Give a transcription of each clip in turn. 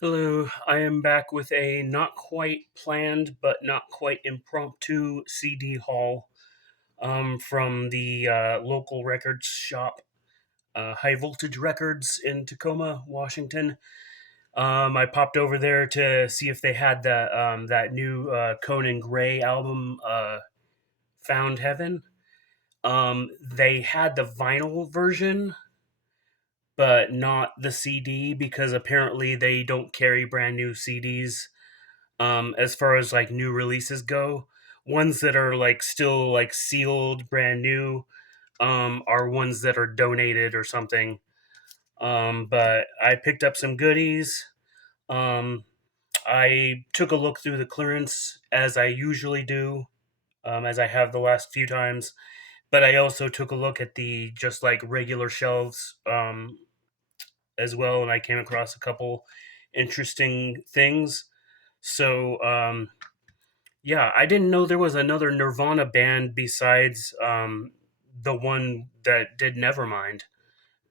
Hello, I am back with a not quite planned but not quite impromptu CD haul from the local records shop, High Voltage Records in Tacoma, Washington. I popped over there to see if they had that new Conan Gray album, Found Heaven. They had the vinyl version, but not the CD because apparently they don't carry brand new CDs as far as like new releases go. Ones that are like still like sealed brand new are ones that are donated or something. But I picked up some goodies. um, I took a look through the clearance as I usually do, as I have the last few times, but I also took a look at the just like regular shelves as well, and I came across a couple interesting things. So yeah, I didn't know there was another Nirvana band besides the one that did Nevermind.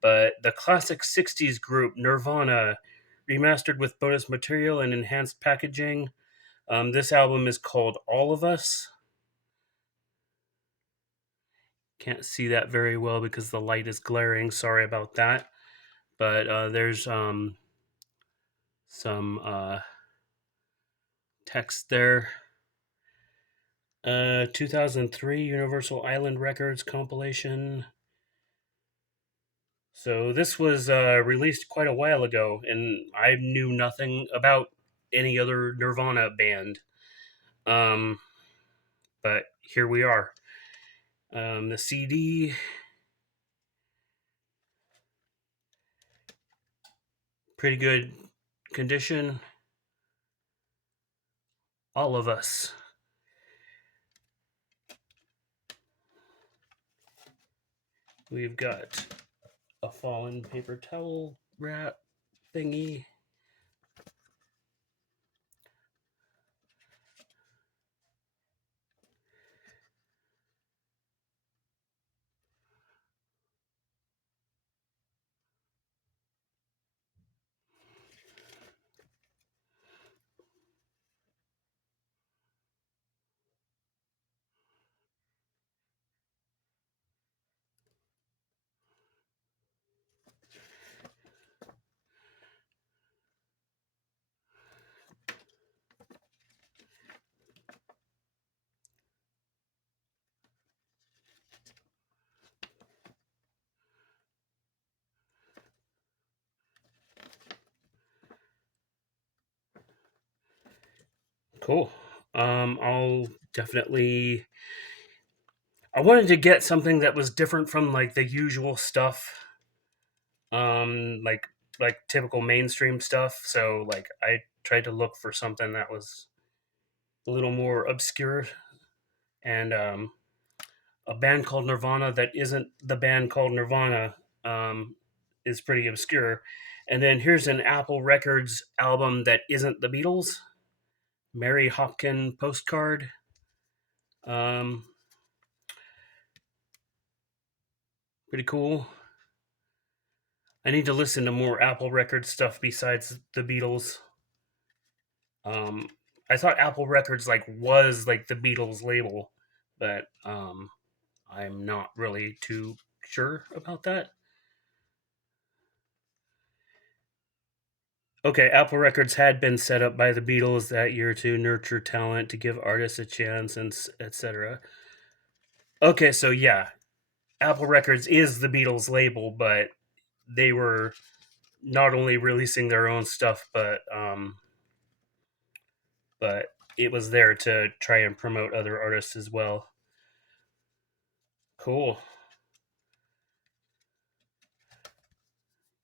But the classic 60s group Nirvana, remastered with bonus material and enhanced packaging. This album is called All of Us. Can't see that very well because the light is glaring. Sorry about that. But there's some text there. 2003 Universal Island Records compilation. So this was released quite a while ago, and I knew nothing about any other Nirvana band. Um, but here we are. The CD, pretty good condition. All of Us. We've got a fallen paper towel wrap thingy. Cool. I'll definitely. I wanted to get something that was different from like the usual stuff, um, like like typical mainstream stuff. So like I tried to look for something that was a little more obscure, and a band called Nirvana that isn't the band called Nirvana is pretty obscure. And then here's an Apple Records album that isn't the Beatles. Mary Hopkin Postcard. Um, Pretty cool. I need to listen to more Apple Records stuff besides the Beatles. Um, I thought Apple Records like was like the Beatles label, but I'm not really too sure about that. Okay, Apple Records had been set up by the Beatles that year to nurture talent, to give artists a chance, and etc. Okay, so yeah, Apple Records is the Beatles label, but they were not only releasing their own stuff, but it was there to try and promote other artists as well. Cool.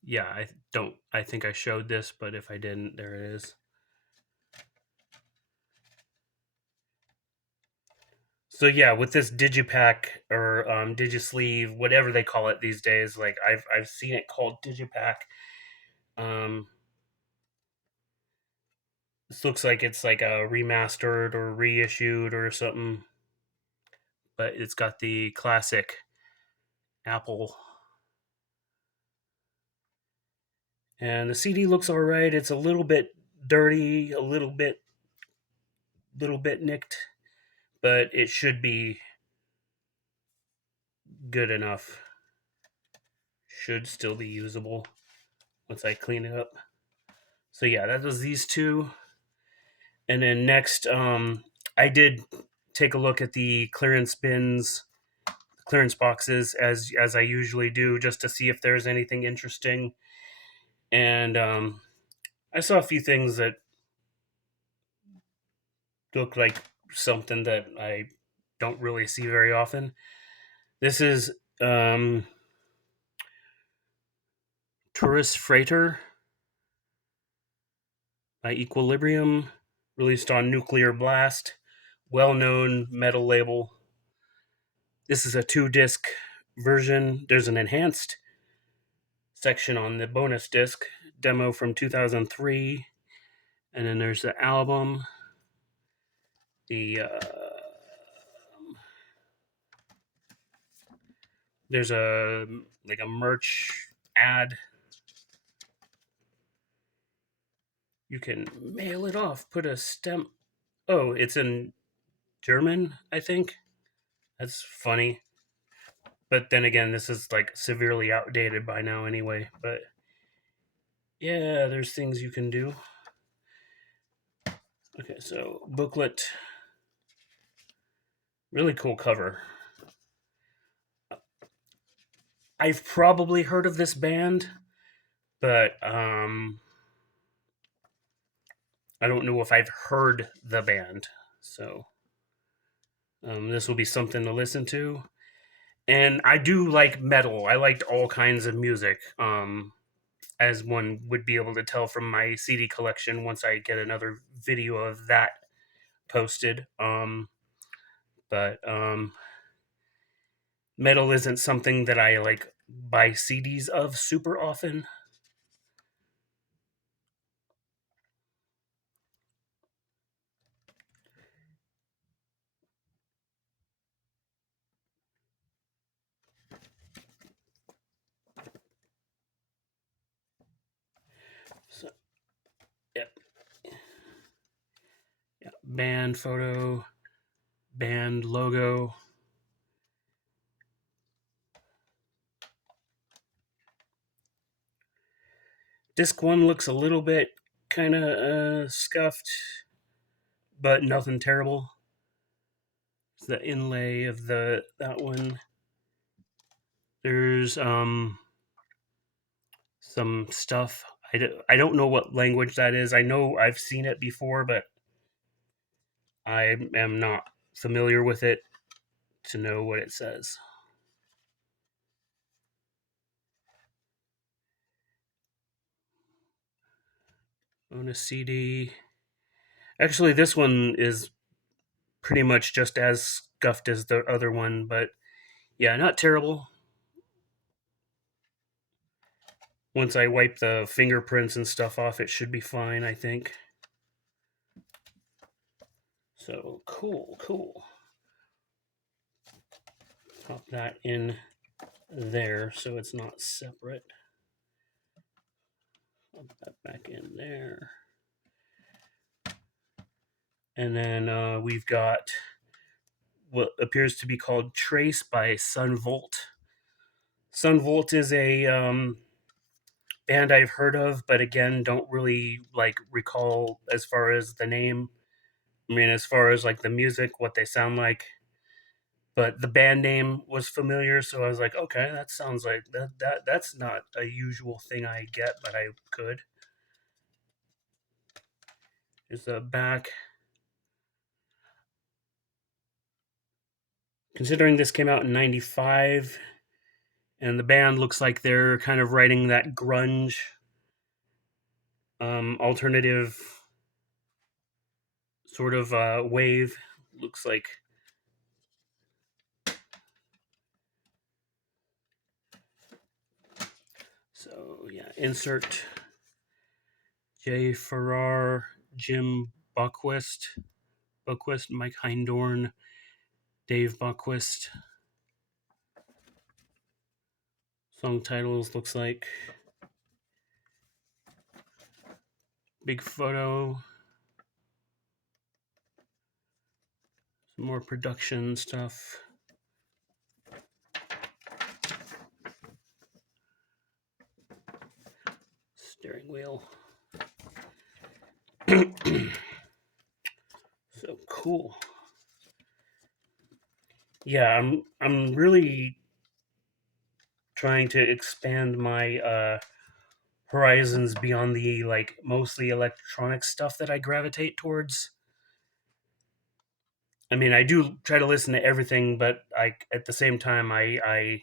Yeah, I don't. I think I showed this, but if I didn't, there it is. So yeah, with this digipack or digisleeve, whatever they call it these days, like I've seen it called digipack. Um, this looks like it's like a remastered or reissued or something, but it's got the classic Apple And the CD looks all right. It's a little bit dirty, a little bit nicked, but it should be good enough. Should still be usable once I clean it up. So yeah, that was these two. And then next, I did take a look at the clearance bins, clearance boxes, as I usually do, just to see if there's anything interesting. And I saw a few things that look like something that I don't really see very often. This is Tourist Freighter by Equilibrium, released on Nuclear Blast, well known metal label. This is a 2-disc version. There's an enhanced section on the bonus disc, demo from 2003, and then there's the album. The there's a like a merch ad. You can mail it off. Put a stamp. Oh, it's in German, I think. That's funny. But then again, this is like severely outdated by now anyway. But yeah, there's things you can do. Okay, so booklet. Really cool cover. I've probably heard of this band, but I don't know if I've heard the band. So this will be something to listen to. And I do like metal. I liked all kinds of music. As one would be able to tell from my CD collection once I get another video of that posted. But metal isn't something that I like buy CDs of super often. So yeah, yeah. Band photo, band logo. Disc one looks a little bit kind of scuffed, but nothing terrible. It's the inlay of that one. There's some stuff. I don't know what language that is. I know I've seen it before, but I am not familiar with it to know what it says. On a CD. Actually, this one is pretty much just as scuffed as the other one, but yeah, not terrible. Once I wipe the fingerprints and stuff off, it should be fine, I think. So cool. Pop that in there so it's not separate. Pop that back in there. And then we've got what appears to be called Trace by Sunvolt. Sunvolt is a band I've heard of, but again, don't really like recall as far as the name. I mean, as far as like the music, what they sound like. But the band name was familiar, so I was like, okay, that sounds like that's not a usual thing I get, but I could. There's the back. Considering this came out in '95, and the band looks like they're kind of writing that grunge, alternative sort of wave. Looks like. So yeah, insert Jay Farrar, Jim Buckwist, Mike Hindorn, Dave Buckwist. Song titles looks like. Big photo. Some more production stuff. Steering wheel. So cool. Yeah, I'm really trying to expand my horizons beyond the like mostly electronic stuff that I gravitate towards. I mean, I do try to listen to everything, but I at the same time I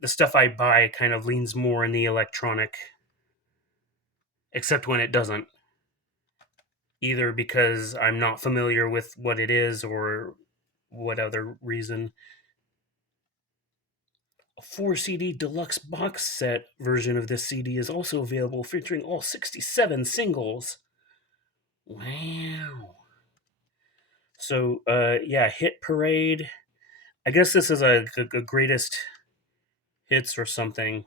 the stuff I buy kind of leans more in the electronic, except when it doesn't. Either because I'm not familiar with what it is or what other reason. A 4 CD deluxe box set version of this CD is also available, featuring all 67 singles. Wow. So, yeah, Hit Parade. I guess this is a greatest hits or something.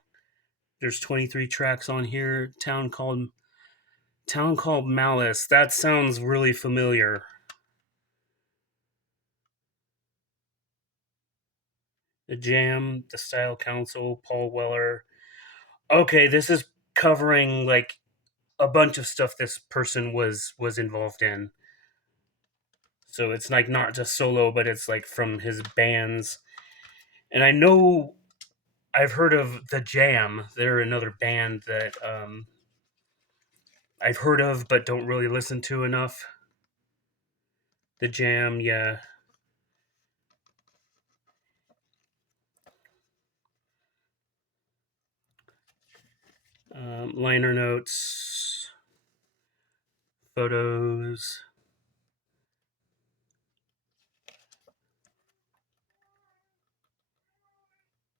There's 23 tracks on here. Town Called Malice. That sounds really familiar. The Jam, The Style Council, Paul Weller. Okay, this is covering like a bunch of stuff this person was involved in. So it's like not just solo, but it's like from his bands. And I know I've heard of The Jam. They're another band that I've heard of but don't really listen to enough. The Jam, yeah. Liner notes, photos.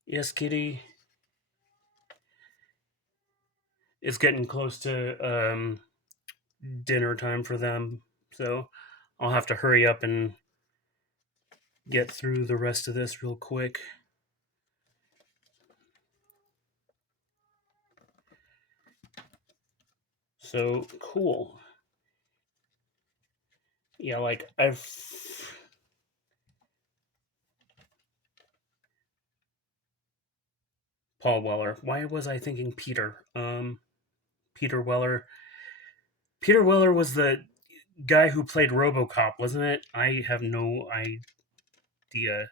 Yes, Kitty. It's getting close to dinner time for them, so I'll have to hurry up and get through the rest of this real quick. So cool. Yeah, like I've Paul Weller. Why was I thinking Peter? Peter Weller. Peter Weller was the guy who played RoboCop, wasn't it? I have no idea.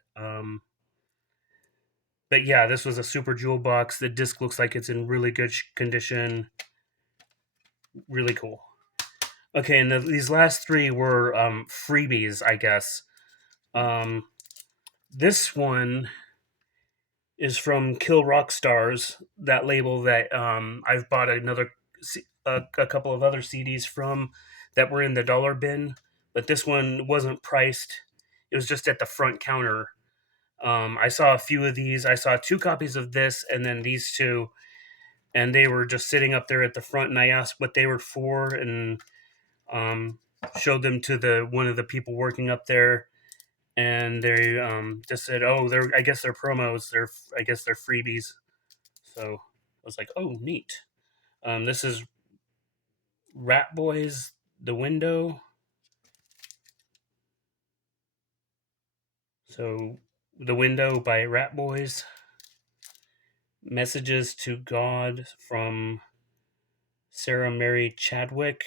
But yeah, this was a Super Jewel box. The disc looks like it's in really good condition. Really cool. Okay, and these last three were freebies, I guess. Um, this one is from Kill Rock Stars, that label that I've bought a couple of other CDs from that were in the dollar bin, but this one wasn't priced. It was just at the front counter. I saw a few of these. I saw two copies of this and then these two, and they were just sitting up there at the front. And I asked what they were for, and um, showed them to the one of the people working up there, and they just said, "Oh, they're I guess they're promos. I guess they're freebies." So I was like, "Oh, neat." This is Rat Boys, The Window. So The Window by Rat Boys. Messages to God from Sarah Mary Chadwick.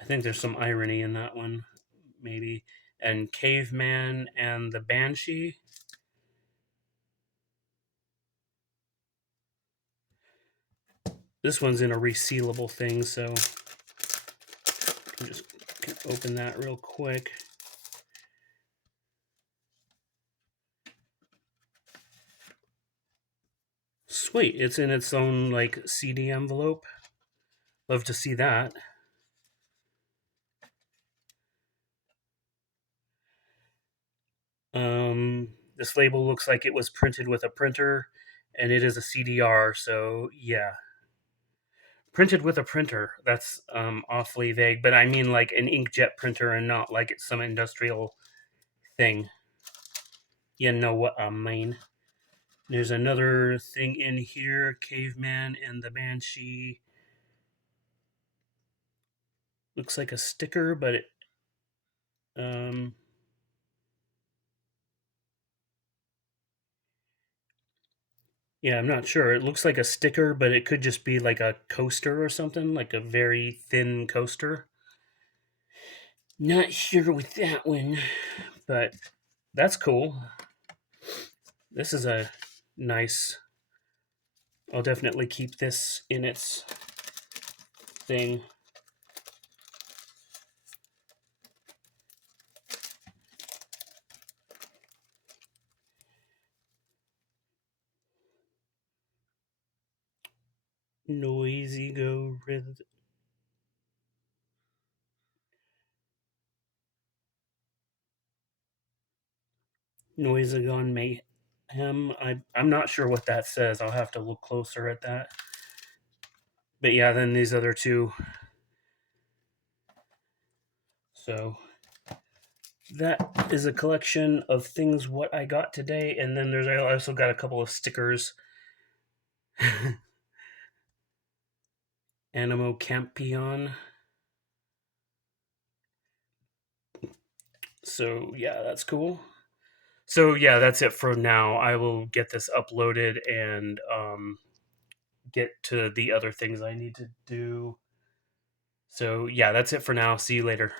I think there's some irony in that one, maybe. And Caveman and the Banshee. This one's in a resealable thing, so I just can open that real quick. Sweet, it's in its own like CD envelope. Love to see that. This label looks like it was printed with a printer, and it is a CDR. So yeah, printed with a printer. That's awfully vague, but I mean like an inkjet printer, and not like it's some industrial thing. You know what I mean? There's another thing in here, Caveman and the Banshee. Looks like a sticker, but it um yeah, I'm not sure. It looks like a sticker, but it could just be like a coaster or something, like a very thin coaster. Not sure with that one, but that's cool. This is a nice. I'll definitely keep this in its thing. Noisy go rhythm. Noisagon Mayhem. I'm not sure what that says. I'll have to look closer at that. But yeah, then these other two. So that is a collection of things what I got today, and then I also got a couple of stickers. Animo Campion. So yeah, that's cool. So yeah, that's it for now. I will get this uploaded and get to the other things I need to do. So yeah, that's it for now. See you later.